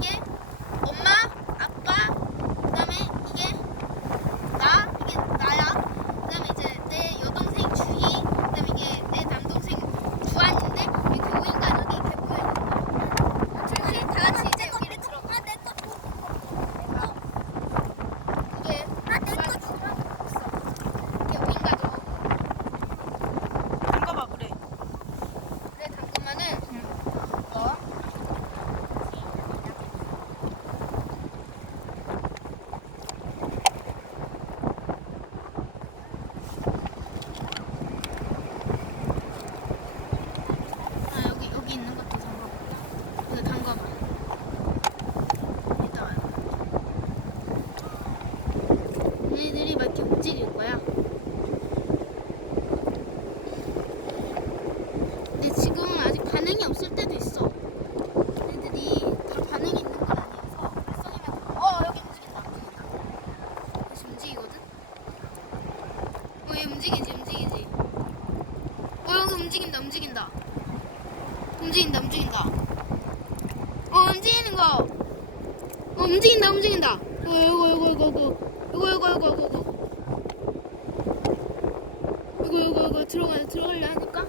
Thank you. 이렇게 움직일 거야. 근데 지금 아직 반응이 없을 때도 있어. 애들이 다 반응이 있는 건 아니어서 발성이면 어 여기 움직인다 움직인다. 다시 움직이거든. 어얘 움직이지 움직이지. 어 여기 움직인다 움직인다. 움직인다 움직인다. 어 움직이는 거. 어 움직인다 움직인다. 어 이거 이거 이거 이거 이거 이거 이거 이거 이거. 이거 이거 이거 들어가 들어가려 하니까